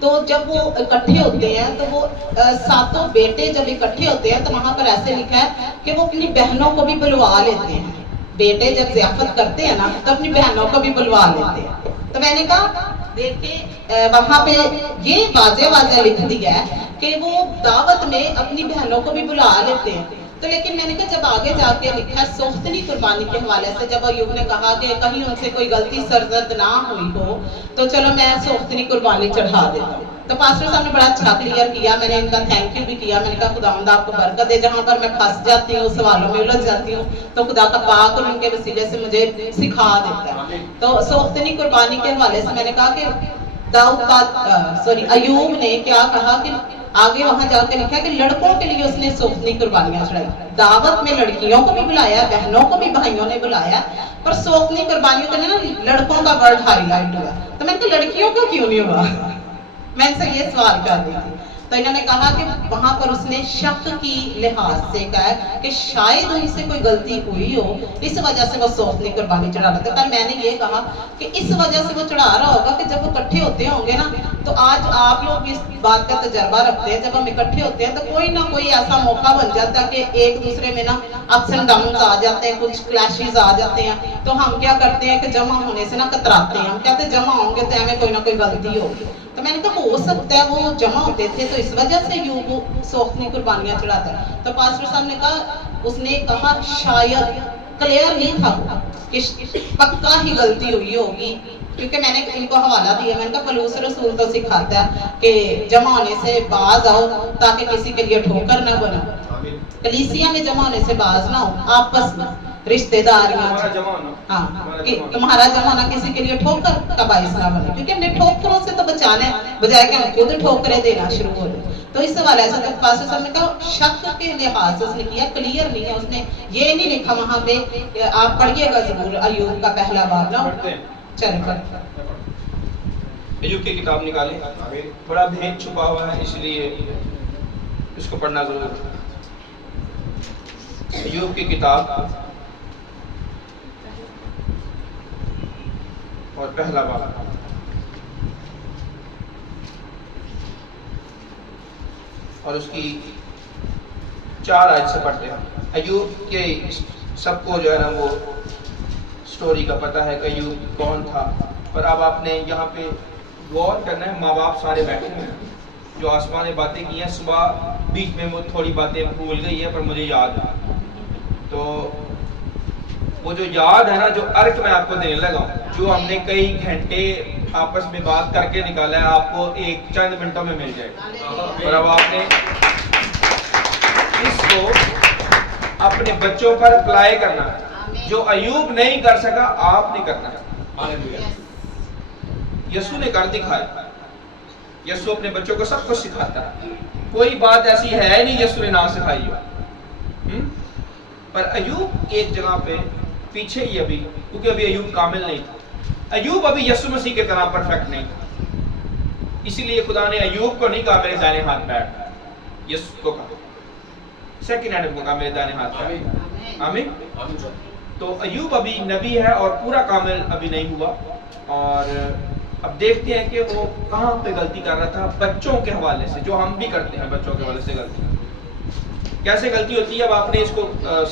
تو جب وہ اکٹھے ہوتے ہیں تو وہ ساتوں بیٹے جب اکٹھے ہوتے ہیں تو وہاں پر ایسے لکھا ہے کہ وہ اپنی بہنوں کو بھی بلوا لیتے ہیں. بیٹے جب ضیافت کرتے ہیں نا تو اپنی بہنوں کو بھی بلوا لیتے ہیں. تو میں نے کہا دیکھیں وہاں پہ یہ واضح لکھ دیا ہے کہ وہ دعوت میں اپنی بہنوں کو بھی بلا لیتے ہیں. تو لیکن میں نے کہا جب آگے جا کے لکھا ہے سوختنی قربانی کے حوالے سے، جب ایوب نے کہا کہ کہیں ان سے کوئی غلطی سرزد نہ ہوئی ہو تو چلو میں سوختنی قربانی چڑھا دیتا ہوں. تو پاسٹر صاحب نے بڑا اچھا کلیئر کیا، میں نے ان کا تھینک یو بھی کیا. میں نے کہا خداوند آپ کو برکت دے، جہاں پر میں پھنس جاتی ہوں سوالوں میں الجھ جاتی ہوں تو خدا کا پاک اور ان کے وسیلے سے مجھے سکھا دیتا ہے. تو سوختنی قربانی کے حوالے سے میں نے کہا کہ ایوب نے کیا کہا کہ آگے وہاں جا کے لکھا ہے کہ لڑکوں کے لیے اس نے سوختنی قربانیاں چڑھائی. دعوت میں لڑکیوں کو بھی بلایا، بہنوں کو بھی بھائیوں نے بلایا، پر سوختنی قربانیوں کے نا لڑکوں کا ورڈ ہائی لائٹ ہوا. تو میں نے کہا لڑکیوں کو کیوں نہیں ہوا؟ میں ان سے یہ سوال کر رہی تھی. تو انہوں نے کہا کہ وہاں پر اس نے شک کی لحاظ سے کہا کہ شاید ان سے کوئی غلطی ہوئی ہو، اس وجہ سے وہ سوختنی قربانی چڑھا رہا تھا. پر میں نے یہ کہا کہ اس وجہ سے وہ چڑھا رہا ہوگا کہ جب وہ اکٹھے ہوتے ہوں گے نا، تو آج آپ لوگ اس بات کا تجربہ رکھتے ہیں، جب ہم اکٹھے ہوتے ہیں تو کوئی نہ کوئی ایسا موقع بن جاتا ہے کہ ایک دوسرے میں نا اپس اینڈ ڈاؤنز آ جاتے ہیں، کچھ کلیشز آ جاتے ہیں. تو ہم کیا کرتے ہیں کہ جمع ہونے سے نا کتراتے ہیں. ہم کہتے ہیں جمع ہوں گے تو ہمیں کوئی نہ کوئی غلطی ہوگی. تو میں نے کہا ہو سکتا ہے وہ جمع ہوتے تھے تو اس وجہ سے یوں وہ سوختنی قربانیاں چڑھاتا ہے. تو پاسٹر صاحب نے کہا، اس نے کہا شاید کلیئر نہیں تھا کہ پکا ہی غلطی ہوئی ہوگی، کیونکہ میں نے ان کو حوالہ دیا. میں نے کہا پلوس رسول تو سکھاتا ہے کہ جمع ہونے سے باز آؤ تاکہ کسی کے لیے ٹھوکر نہ بنو. کلیسیا میں جمع ہونے سے باز نہ ہو، آپس میں رشتے داریاں، ہاں کہ تمہارا جمع ہونا کسی کے لیے ٹھوکر کا باعث نہ بنے، کیونکہ ہم نے ٹھوکروں سے تو بچانا ہے بجائے کہ ہم خود ٹھوکریں دینا شروع ہو جائیں. تو اس حوالے سے تو پاسٹر صاحب نے کہا شک کے لحاظ سے اس نے کیا، کلیئر نہیں ہے. اس نے یہ نہیں لکھا وہاں پہ. آپ پڑھیے گا ضرور ایوب کا پہلا باب نا. چلیں پڑھیں. ایوب کی کتاب نکالیں، بڑا بھید چھپا ہوا ہے اس لیے اس کو پڑھنا ضرور ہے. ایوب کی کتاب اور پہلا باب. اور اس کی 4 آیت سے پڑھتے ہیں. ایوب کے سب کو جو ہے نا وہ سٹوری کا پتہ ہے کہ ایوب کون تھا، پر اب آپ نے یہاں پہ غور کرنا ہے. ماں باپ سارے بیٹھے ہیں جو آسمان نے باتیں کی ہیں. صبح بیچ میں وہ تھوڑی باتیں بھول گئی ہے پر مجھے یاد ہے. تو وہ جو یاد ہے نا، جو ارک میں آپ کو دینے لگا ہوں، جو ہم نے کئی گھنٹے آپس میں بات کر کے نکالا ہے، آپ کو ایک چند منٹوں میں مل جائے گا. اور اب آپ نے اس کو اپنے بچوں پر اپلائی کرنا ہے. جو ایوب نہیں کر سکا آپ نے کرنا ہے. یسوع نے کر دکھایا. یسوع اپنے بچوں کو سب کچھ سکھاتا ہے. کوئی بات ایسی ہے نہیں یسوع نے نہ سکھائی ہو. پر ایوب ایک جگہ پہ پیچھے ہی ابھی، کیونکہ ابھی ایوب کامل نہیں تھا. ایوب ابھی یسوع مسیح کی طرح پرفیکٹ نہیں تھا. اسی لیے خدا نے ایوب کو نہیں کہا میرے دائیں ہاتھ بیٹھ، یسوع کو کہا. سیکنڈ ایڈم کو کہا میرے دائیں ہاتھ بیٹھ. آمین. تو ایوب ابھی نبی ہے اور پورا کامل ابھی نہیں ہوا. اور اب دیکھتے ہیں کہ وہ کہاں پہ غلطی کر رہا تھا بچوں کے حوالے سے، جو ہم بھی کرتے ہیں بچوں کے حوالے سے غلطی. کیسے غلطی ہوتی ہے اب آپ نے اس کو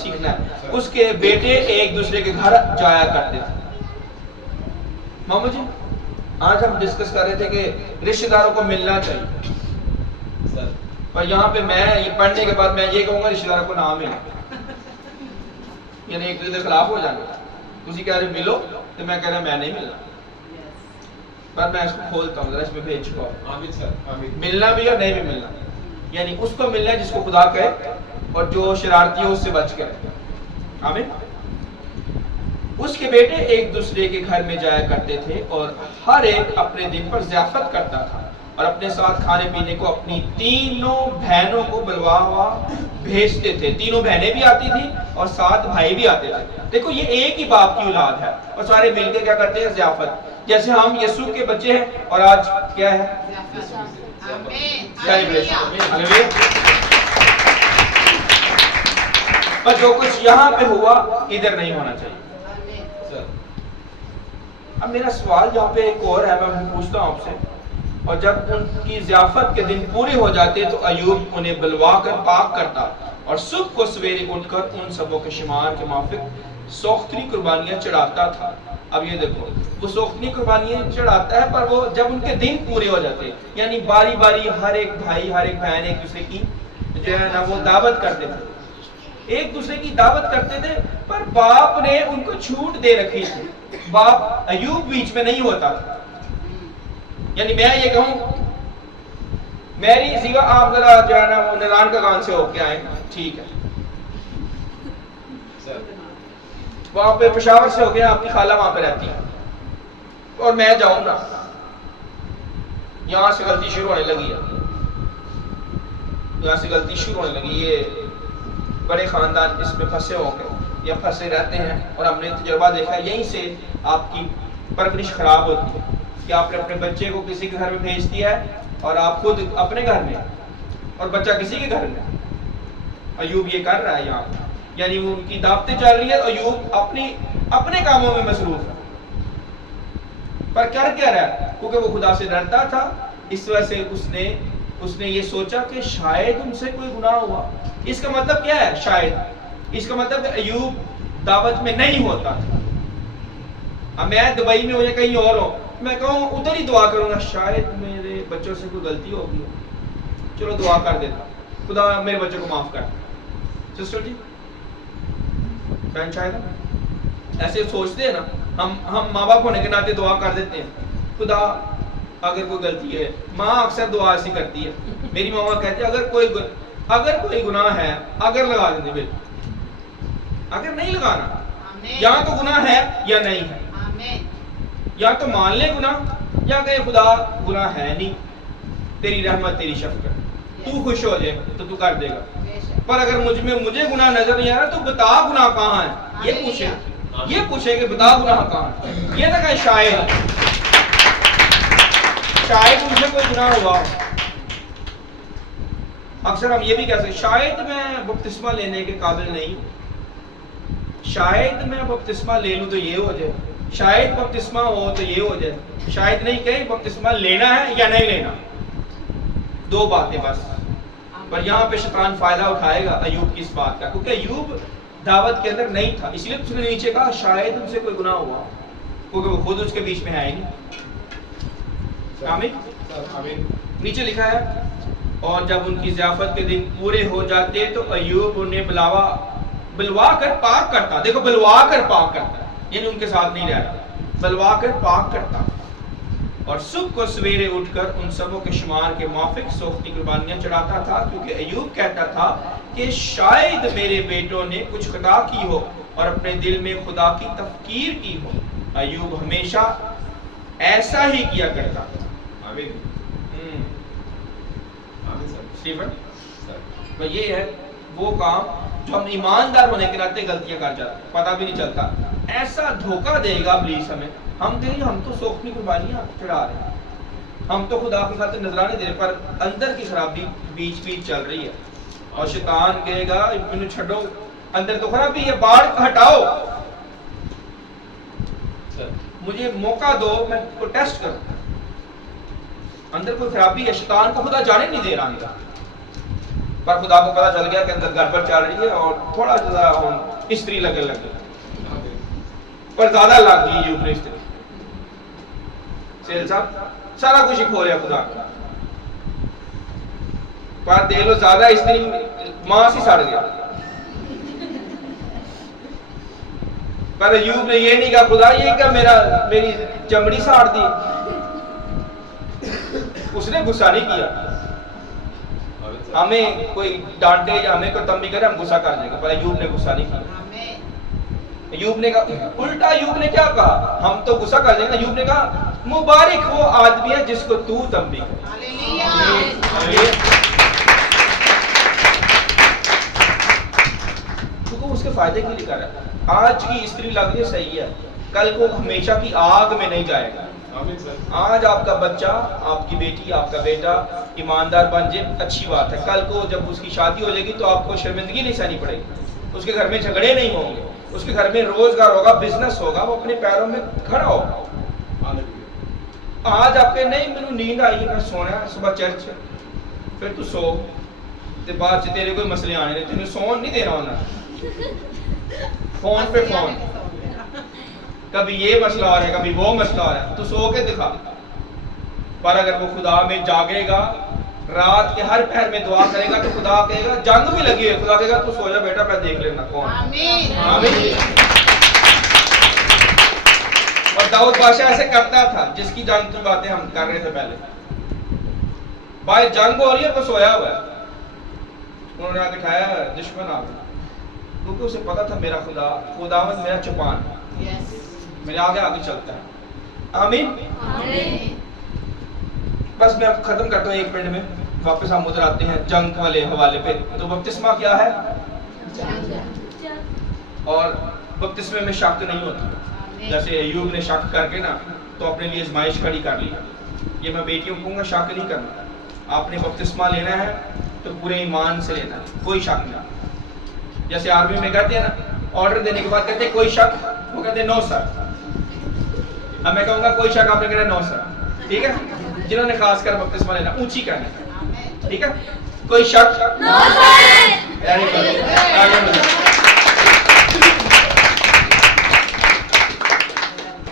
سیکھنا ہے. اس کے بیٹے ایک دوسرے کے گھر جایا کرتے تھے. مامو جی آج ہم ڈسکس کر رہے تھے کہ رشتہ داروں کو ملنا چاہیے، پر یہاں پہ میں یہ پڑھنے کے بعد میں یہ کہوں گا رشتہ داروں کو نہ ملے، یعنی ایک دوسرے کے خلاف ہو جانا. تسی کہہ رہے ملو تو میں کہہ رہا میں نہیں ملنا. پر میں اس کو کھولتا ہوں ذرا، اس میں بھیج چکا ہوں. ملنا بھی اور نہیں بھی ملنا، یعنی اس کو ملنا ہے جس کو خدا کہے اور جو شرارتی ہو اس سے بچ کر. آمین. اس کے بیٹے ایک دوسرے کے گھر میں جایا کرتے تھے اور ہر ایک اپنے دن پر ضیافت کرتا تھا اور اپنے ساتھ کھانے پینے کو اپنی تینوں بہنوں کو بلوا ہوا بھیجتے تھے. تینوں بہنیں بھی آتی تھیں اور 7 بھائی بھی آتے تھے. دیکھو یہ ایک ہی باپ کی اولاد ہے اور سارے مل کے کیا کرتے ہیں ضیافت. جیسے ہم یسوع کے بچے ہیں اور آج کیا ہے سیلیبریشن. پر جو کچھ یہاں پہ ہوا ادھر نہیں ہونا چاہیے. اب میرا سوال یہاں پہ ایک اور ہے، میں پوچھتا ہوں آپ سے اور جب ان کی ضیافت کے دن پورے ہو جاتے تو ایوب انہیں بلوا کر پاک کرتا اور صبح کو سویرے اٹھ کر ان سبوں کے شمار کے موافق سوختری قربانیاں چڑھاتا تھا. اب یہ دیکھو وہ سوختری قربانیاں چڑھاتا ہے پر وہ جب ان کے دن پورے ہو جاتے یعنی باری باری ہر ایک بھائی ہر ایک بہن ایک دوسرے کی جو ہے نا وہ دعوت کرتے تھے, ایک دوسرے کی دعوت کرتے تھے, پر باپ نے ان کو چھوٹ دے رکھی تھی. باپ ایوب بیچ میں نہیں ہوتا تھا. یعنی میں یہ کہوں میری سیوا آپ ذرا جو ہے نا وہ نران کا کان سے ہو کے آئیں, ٹھیک ہے, وہاں پہ پشاور سے ہو گیا, آپ کی خالہ وہاں پہ رہتی ہے اور میں جاؤں گا, یہاں سے غلطی شروع ہونے لگی ہے, یہاں سے غلطی شروع ہونے لگی. یہ بڑے خاندان اس میں پھنسے ہو گئے یا پھنسے رہتے ہیں اور ہم نے تجربہ دیکھا ہے یہیں سے آپ کی پرورش خراب ہوتی ہے کہ آپ نے اپنے بچے کو کسی کے گھر میں بھیج دیا ہے اور آپ خود اپنے گھر میں اور بچہ کسی کے گھر میں. ایوب یہ کر رہا ہے یہاں, یعنی وہ ان کی دعوتیں چل رہی ہے, ایوب اپنے کاموں میں مصروف ہے. پر کر کیا رہا ہے کیونکہ وہ خدا سے ڈرتا تھا, اس وجہ سے اس نے یہ سوچا کہ شاید ان سے کوئی گناہ ہوا. اس کا مطلب کیا ہے شاید؟ اس کا مطلب ایوب دعوت میں نہیں ہوتا تھا. اب میں دبئی میں ہو یا کہیں اور ہوں, میں کہوں ادھر ہی دعا کروں گا شاید میرے بچوں سے کوئی غلطی ہوگی, چلو دعا کر دیتا خدا میرے بچوں کو معاف کر. سسٹر جی بہن شاید ایسے سوچتے ہیں نا, ہم ماں باپ ہونے کے ناطے دعا کر دیتے ہیں خدا اگر کوئی غلطی ہے. ماں اکثر دعا ایسی کرتی ہے, میری ماما کہتی ہے اگر کوئی گناہ ہے اگر لگا دیں بل, اگر نہیں لگانا یا تو گناہ ہے یا نہیں ہے, یا تو مان لے گناہ یا کہ خدا گناہ ہے نہیں, تیری رحمت تیری شفقت, تو خوش ہو جائے تو تو کر دے گا. پر اگر مجھے گناہ نظر نہیں آ رہا تو بتا گناہ کہاں ہے, یہ پوچھے کہ بتا گناہ کہاں ہے. یہ تھا کہ شاید مجھے کوئی گناہ ہوا. اکثر ہم یہ بھی کہہ سکتے شاید میں بپتسمہ لینے کے قابل نہیں ہوں, شاید میں بپتسمہ لے لوں تو یہ ہو جائے, شاید بپتسمہ ہو تو یہ ہو جائے, شاید نہیں کہیں بپتسمہ لینا ہے یا نہیں لینا, دو باتیں بس. پر یہاں پہ شیطان فائدہ اٹھائے گا ایوب کی اس بات کا, کیونکہ ایوب دعوت کے اندر نہیں تھا, اس لیے اس نے نیچے کہا شاید ان سے کوئی گناہ ہوا, کیونکہ وہ خود اس کے بیچ میں ہے ہی نہیں. آمین. نیچے لکھا ہے اور جب ان کی ضیافت کے دن پورے ہو جاتے تو ایوب انہیں بلوا کر پاک کرتا. دیکھو بلوا کر پاک کرتا, یعنی ان کے ساتھ نہیں رہتا, بلوا کر پاک کرتا اور صبح کو سویرے اٹھ کر ان سبوں کے شمار کے موافق سوختی قربانیاں چڑھاتا تھا, کیونکہ ایوب کہتا تھا کہ شاید میرے بیٹوں نے کچھ خطا کی ہو اور اپنے دل میں خدا کی تفکیر کی ہو. ایوب ہمیشہ ایسا ہی کیا کرتا. آمین. یہ ہے وہ کام جو ہم ایماندار ہونے کے ناطے غلطیاں کر جاتے ہیں, پتہ بھی نہیں چلتا. ایسا دھوکہ دے گا ابلیس ہمیں, ہم کہیں ہم تو سوکھنی قربانیاں چڑھا رہے ہیں, ہم تو خدا کی خاطر نذرانے دے رہے, پر اندر کی خرابی بیچ چل رہی ہے. اور شیطان کہے گا مجھے چھڈو, اندر تو خرابی ہے, باہر ہٹاؤ, مجھے موقع دو میں کو ٹیسٹ کروں. اندر کوئی خرابی ہے, شیطان کو خدا جانے نہیں دے رہا ہے, پر خدا کو پتا چل گیا کہ اندر گڑبڑ چل رہی ہے اور تھوڑا سا استری لگے پر زیادہ لگ گئی یہ اوپر استری. سیل صاحب سارا کچھ ہی کھو رہا خدا کا, پر دے لو زیادہ استری ماں سے سڑ گیا. پر ایوب نے یہ نہیں کہا خدا یہ کیا میری چمڑی ساڑ دی, اس نے غصہ نہیں کیا. ہمیں کوئی ڈانٹے یا ہمیں کوئی تنبیہ کرے ہم غصہ کر جائیں گے, پر ایوب نے غصہ نہیں کیا. ایوب نے کہا الٹا, ایوب نے کیا کہا, ہم تو غصہ کر جائیں گے. ایوب نے کہا مبارک وہ آدمی ہے جس کو تو تنبیہ کرے. کیونکہ اس کے فائدے کے لیے کر رہا ہے. آج کی استری لگ رہی ہے صحیح ہے, کل کو ہمیشہ کی آگ میں نہیں جائے گا. آج آپ کا بچہ, آپ کی بیٹی, آپ کا بیٹا ایماندار بن جائے, اچھی بات ہے. کل کو جب اس کی شادی ہو جائے گی تو آپ کو شرمندگی نہیں سہنی پڑے گی, اس کے گھر میں جھگڑے نہیں ہوں گے, اس کے گھر میں روزگار ہوگا, بزنس ہوگا, وہ اپنے پیروں میں کھڑا ہوگا. آج آپ کے نہیں مینوں نیند آئی ہے میں سونا صبح چرچ ہے پھر تو سو تے بعد چ تیرے کوئی مسئلے آنے نے تینوں سون نہیں دینا ہونا فون پہ فون کبھی یہ مسئلہ آ رہا ہے کبھی وہ مسئلہ آ رہا ہے تو سو کے دکھا پر اگر وہ خدا میں جاگے گا رات کے ہر پہر میں دعا کرے گا تو خدا کہے گا جنگ بھی لگی ہے خدا کہے گا تو سو جا بیٹا میں دیکھ لینا کون آمین آمین اور داؤد بادشاہ ایسے کرتا تھا جس کی جنگ کی باتیں ہم کر رہے تھے پہلے باہر جنگ ہو رہی ہے وہ سویا ہوا ہے انہوں نے آ کے اٹھایا دشمن آ گیا کیونکہ اسے پتا تھا میرا خداوند میرا چپان یس میرے آگے آگے چلتا ہے آمین آمین بس میں اب ختم کرتا ہوں ایک منٹ میں واپس ہم ادھر آتے ہیں جنگ والے حوالے پہ تو بپتسمہ کیا ہے اور بپتسمے میں شک نہیں ہوتی جیسے ایوب نے شک کر کے نا تو اپنے لیے آزمائش کھڑی کر لی یہ میں بیٹیوں کو کہوں گا شک نہیں کرنا آپ نے بپتسمہ لینا ہے تو پورے ایمان سے لینا ہے کوئی شک نہیں جیسے آرمی میں کہتے ہیں نا آرڈر دینے کے بعد کہتے ہیں کوئی شک وہ کہتے ہیں نو سر اب میں کہوں گا کوئی شک آپ نے کہنا نو سر ٹھیک ہے جنہوں نے خاص کر بپتسمہ لینا اونچی کہنا ٹھیک ہے کوئی شک نو سر آگے بڑھو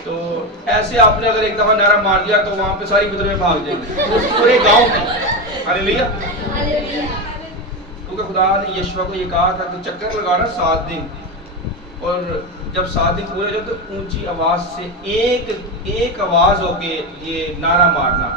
تو ایسے آپ نے اگر ایک دفعہ نعرہ مار دیا تو وہاں پہ ساری بدریں بھاگ جائیں گے پورے گاؤں کی ہاللیلویہ کیونکہ خدا نے یشوع کو یہ کہا تھا کہ چکر لگانا 7 دن اور جب 7 دن پورے ہو تو اونچی آواز سے ایک آواز ہو کے یہ نعرہ مارنا